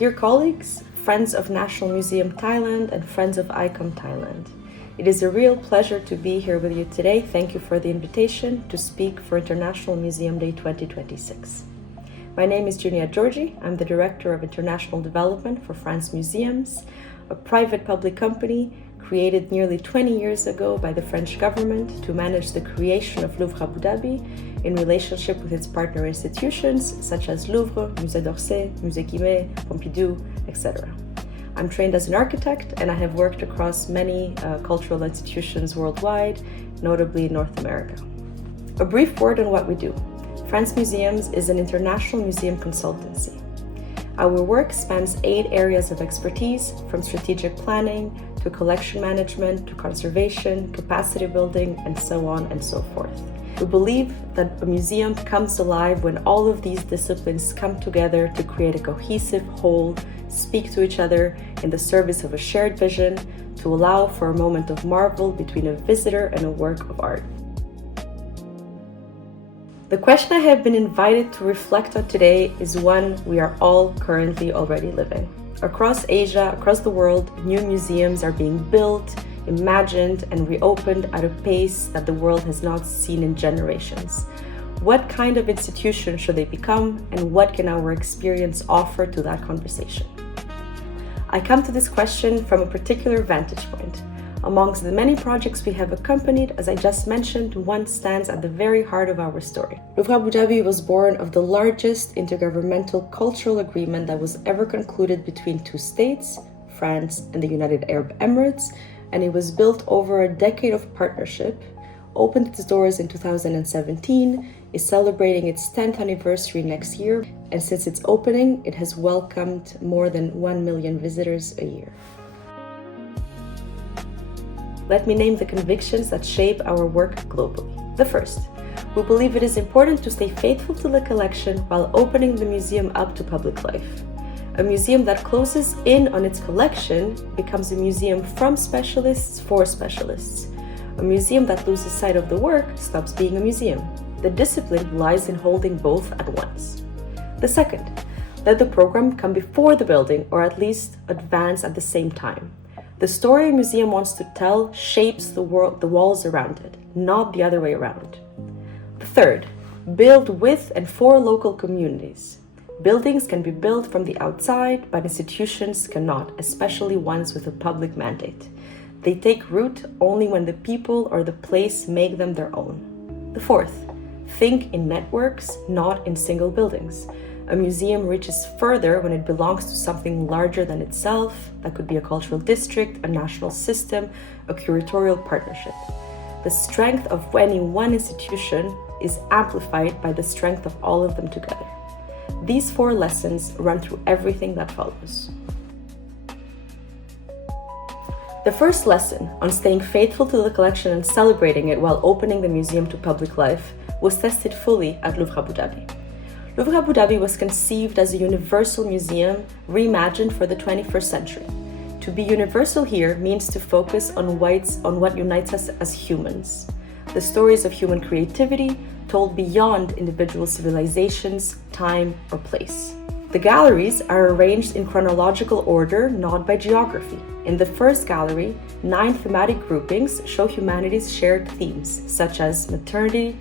Dear colleagues, friends of National Museum Thailand and friends of ICOM Thailand, it is a real pleasure to be here with you today. Thank you for the invitation to speak for International Museum Day 2026. My name is Junia-Elli. I'm the Director of International Development for France Muséums, a private public company created nearly 20 years ago by the French government to manage the creation of Louvre Abu Dhabi in relationship with its partner institutions such as Louvre, Musée d'Orsay, Musée Guimet, Pompidou, etc. I'm trained as an architect and I have worked across many cultural institutions worldwide, notably in North America. A brief word on what we do. France Muséums is an international museum consultancy. Our work spans 8 areas of expertise, from strategic planning to collection management to conservation, capacity building, and so on and so forth. We believe that a museum comes alive when all of these disciplines come together to create a cohesive whole, speak to each other in the service of a shared vision, to allow for a moment of marvel between a visitor and a work of art. The question I have been invited to reflect on today is one we are all currently already living. Across Asia, across the world, new museums are being built, imagined, and reopened at a pace that the world has not seen in generations. What kind of institution should they become, and what can our experience offer to that conversation? I come to this question from a particular vantage point. Amongst the many projects we have accompanied, as I just mentioned, one stands at the very heart of our story. Louvre Abu Dhabi was born of the largest intergovernmental cultural agreement that was ever concluded between 2 states, France and the United Arab Emirates, and it was built over a decade of partnership, opened its doors in 2017, is celebrating its 10th anniversary next year, and since its opening, it has welcomed more than 1 million visitors a year. Let me name the convictions that shape our work globally. The first, we believe it is important to stay faithful to the collection while opening the museum up to public life. A museum that closes in on its collection becomes a museum from specialists for specialists. A museum that loses sight of the work stops being a museum. The discipline lies in holding both at once. The second, let the program come before the building or at least advance at the same time. The story a museum wants to tell shapes the walls around it, not the other way around. The third, build with and for local communities. Buildings can be built from the outside, but institutions cannot, especially ones with a public mandate. They take root only when the people or the place make them their own. The fourth, think in networks, not in single buildings. A museum reaches further when it belongs to something larger than itself. That could be a cultural district, a national system, a curatorial partnership. The strength of any one institution is amplified by the strength of all of them together. These 4 lessons run through everything that follows. The first lesson on staying faithful to the collection and celebrating it while opening the museum to public life was tested fully at Louvre Abu Dhabi. Louvre Abu Dhabi was conceived as a universal museum reimagined for the 21st century. To be universal here means to focus on what unites us as humans. The stories of human creativity told beyond individual civilizations, time, or place. The galleries are arranged in chronological order, not by geography. In the first gallery, 9 thematic groupings show humanity's shared themes, such as maternity,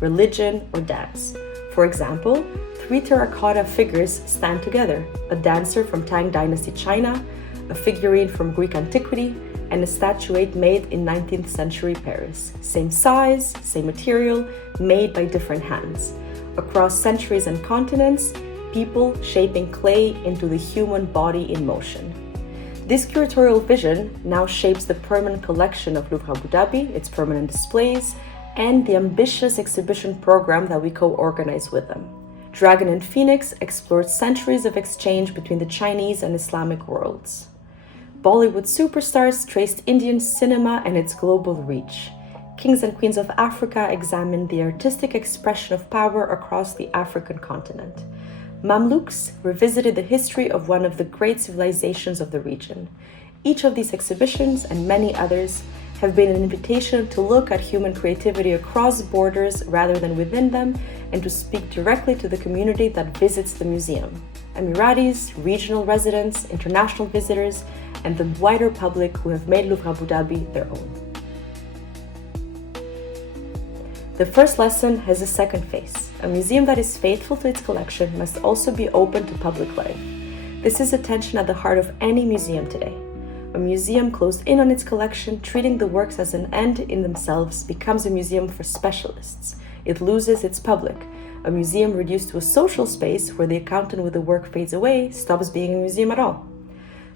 religion, or dance. For example, 3 terracotta figures stand together, a dancer from Tang Dynasty China, a figurine from Greek antiquity, and a statuette made in 19th century Paris. Same size, same material, made by different hands. Across centuries and continents, people shaping clay into the human body in motion. This curatorial vision now shapes the permanent collection of Louvre Abu Dhabi, its permanent displays, and the ambitious exhibition program that we co-organize with them. Dragon and Phoenix explored centuries of exchange between the Chinese and Islamic worlds. Bollywood superstars traced Indian cinema and its global reach. Kings and Queens of Africa examined the artistic expression of power across the African continent. Mamluks revisited the history of one of the great civilizations of the region. Each of these exhibitions and many others have been an invitation to look at human creativity across borders rather than within them, and to speak directly to the community that visits the museum: Emiratis, regional residents, international visitors, and the wider public who have made Louvre Abu Dhabi their own. The first lesson has a second phase. A museum that is faithful to its collection must also be open to public life. This is a tension at the heart of any museum today. A museum closed in on its collection, treating the works as an end in themselves, becomes a museum for specialists. It loses its public. A museum reduced to a social space where the accountant with the work fades away stops being a museum at all.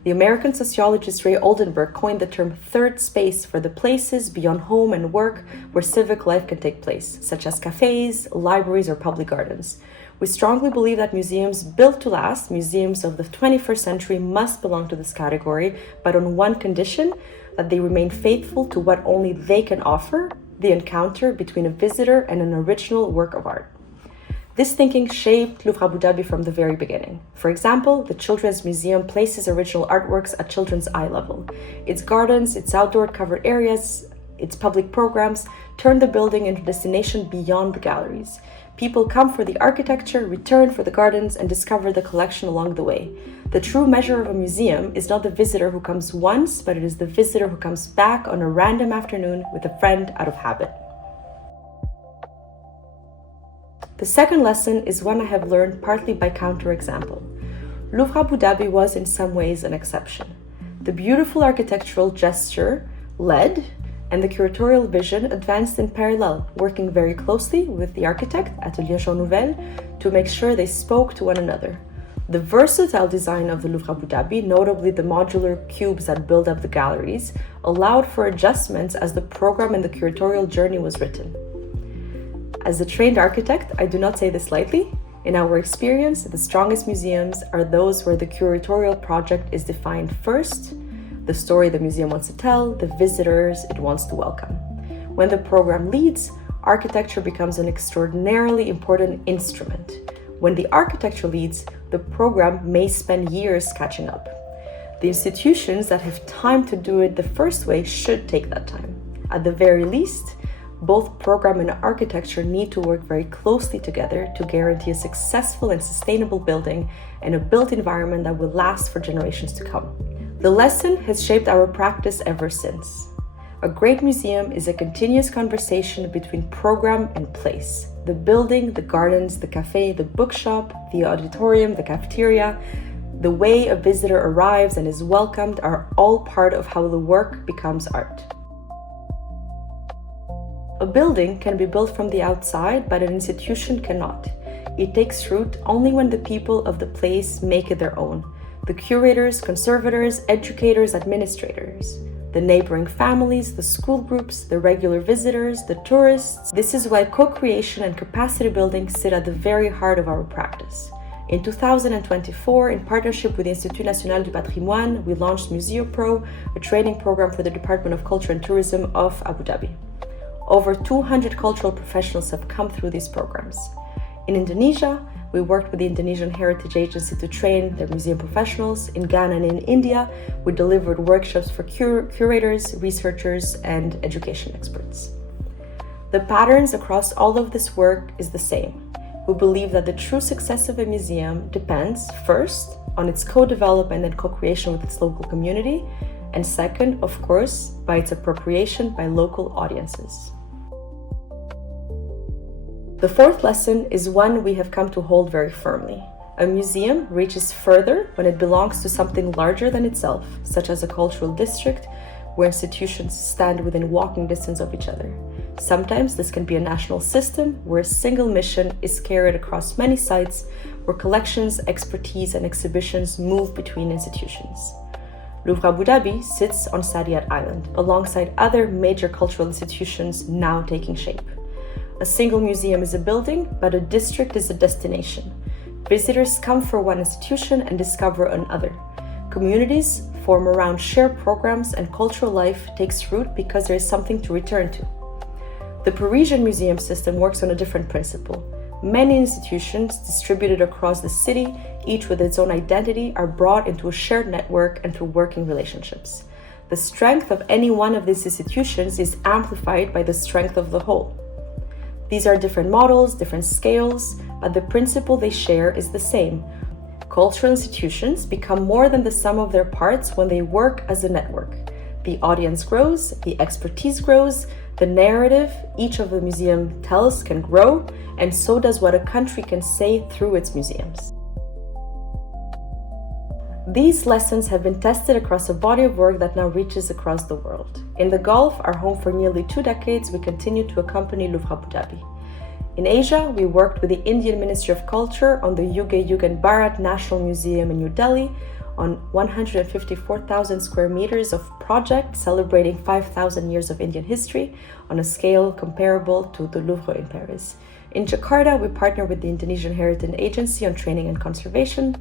The American sociologist Ray Oldenburg coined the term third space for the places beyond home and work where civic life can take place, such as cafes, libraries, or public gardens. We strongly believe that museums built to last, museums of the 21st century, must belong to this category, but on one condition: that they remain faithful to what only they can offer, the encounter between a visitor and an original work of art. This thinking shaped Louvre Abu Dhabi from the very beginning. For example, the Children's Museum places original artworks at children's eye level. Its gardens, its outdoor covered areas, its public programs turn the building into a destination beyond the galleries. People come for the architecture, return for the gardens, and discover the collection along the way. The true measure of a museum is not the visitor who comes once, but it is the visitor who comes back on a random afternoon with a friend out of habit. The second lesson is one I have learned partly by counterexample. Louvre Abu Dhabi was in some ways an exception. The beautiful architectural gesture led, and the curatorial vision advanced in parallel, working very closely with the architect, Atelier Jean Nouvel, to make sure they spoke to one another. The versatile design of the Louvre Abu Dhabi, notably the modular cubes that build up the galleries, allowed for adjustments as the program and the curatorial journey was written. As a trained architect, I do not say this lightly. In our experience, the strongest museums are those where the curatorial project is defined first, the story the museum wants to tell, the visitors it wants to welcome. When the program leads, architecture becomes an extraordinarily important instrument. When the architecture leads, the program may spend years catching up. The institutions that have time to do it the first way should take that time. At the very least, both program and architecture need to work very closely together to guarantee a successful and sustainable building and a built environment that will last for generations to come. The lesson has shaped our practice ever since. A great museum is a continuous conversation between program and place. The building, the gardens, the cafe, the bookshop, the auditorium, the cafeteria, the way a visitor arrives and is welcomed are all part of how the work becomes art. A building can be built from the outside, but an institution cannot. It takes root only when the people of the place make it their own. The curators, conservators, educators, administrators, the neighboring families, the school groups, the regular visitors, the tourists. This is why co-creation and capacity building sit at the very heart of our practice. In 2024, in partnership with the Institut National du Patrimoine, we launched Museo Pro, a training program for the Department of Culture and Tourism of Abu Dhabi. Over 200 cultural professionals have come through these programs. In Indonesia, we worked with the Indonesian Heritage Agency to train their museum professionals. In Ghana and in India, we delivered workshops for curators, researchers, and education experts. The patterns across all of this work is the same. We believe that the true success of a museum depends, first, on its co-development and co-creation with its local community, and second, of course, by its appropriation by local audiences. The fourth lesson is one we have come to hold very firmly. A museum reaches further when it belongs to something larger than itself, such as a cultural district where institutions stand within walking distance of each other. Sometimes this can be a national system where a single mission is carried across many sites, where collections, expertise, and exhibitions move between institutions. Louvre Abu Dhabi sits on Saadiyat Island, alongside other major cultural institutions now taking shape. A single museum is a building, but a district is a destination. Visitors come for one institution and discover another. Communities form around shared programs, and cultural life takes root because there is something to return to. The Parisian museum system works on a different principle. Many institutions distributed across the city, each with its own identity, are brought into a shared network and through working relationships. The strength of any one of these institutions is amplified by the strength of the whole. These are different models, different scales, but the principle they share is the same. Cultural institutions become more than the sum of their parts when they work as a network. The audience grows, the expertise grows, the narrative each of the museum tells can grow, and so does what a country can say through its museums. These lessons have been tested across a body of work that now reaches across the world. In the Gulf, our home for nearly 2 decades, we continue to accompany Louvre Abu Dhabi. In Asia, we worked with the Indian Ministry of Culture on the Yuge Yugan Bharat National Museum in New Delhi on 154,000 square meters of project celebrating 5,000 years of Indian history on a scale comparable to the Louvre in Paris. In Jakarta, we partner with the Indonesian Heritage Agency on training and conservation.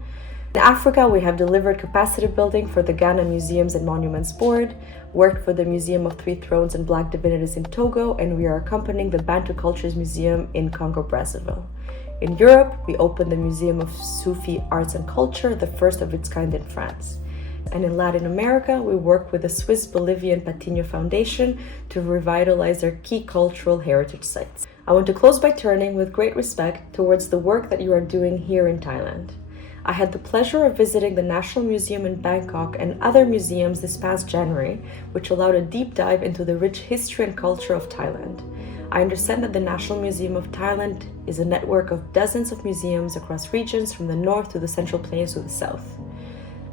In Africa, we have delivered capacity building for the Ghana Museums and Monuments Board, worked for the Museum of Three Thrones and Black Divinities in Togo, and we are accompanying the Bantu Cultures Museum in Congo-Brazzaville. In Europe, we opened the Museum of Sufi Arts and Culture, the first of its kind in France. And in Latin America, we work with the Swiss-Bolivian Patiño Foundation to revitalize their key cultural heritage sites. I want to close by turning with great respect towards the work that you are doing here in Thailand. I had the pleasure of visiting the National Museum in Bangkok and other museums this past January, which allowed a deep dive into the rich history and culture of Thailand. I understand that the National Museum of Thailand is a network of dozens of museums across regions from the north to the Central Plains to the south.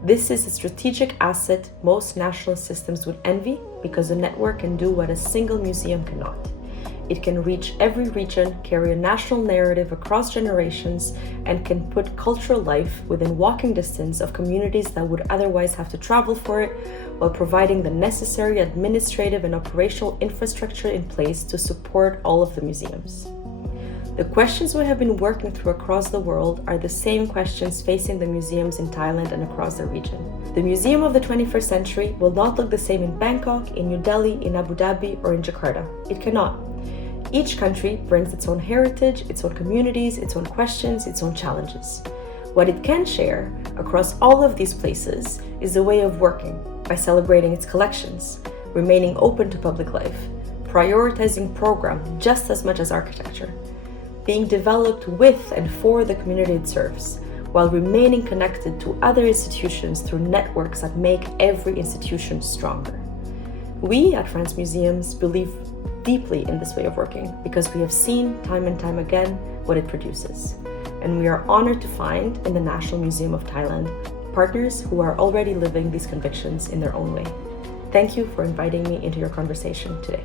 This is a strategic asset most national systems would envy because a network can do what a single museum cannot. It can reach every region, carry a national narrative across generations, and can put cultural life within walking distance of communities that would otherwise have to travel for it, while providing the necessary administrative and operational infrastructure in place to support all of the museums. The questions we have been working through across the world are the same questions facing the museums in Thailand and across the region. The museum of the 21st century will not look the same in Bangkok, in New Delhi, in Abu Dhabi, or in Jakarta. It cannot. Each country brings its own heritage, its own communities, its own questions, its own challenges. What it can share across all of these places is a way of working by celebrating its collections, remaining open to public life, prioritizing program just as much as architecture, being developed with and for the community it serves, while remaining connected to other institutions through networks that make every institution stronger. We at France Museums believe deeply in this way of working because we have seen time and time again what it produces. And we are honored to find in the National Museum of Thailand partners who are already living these convictions in their own way. Thank you for inviting me into your conversation today.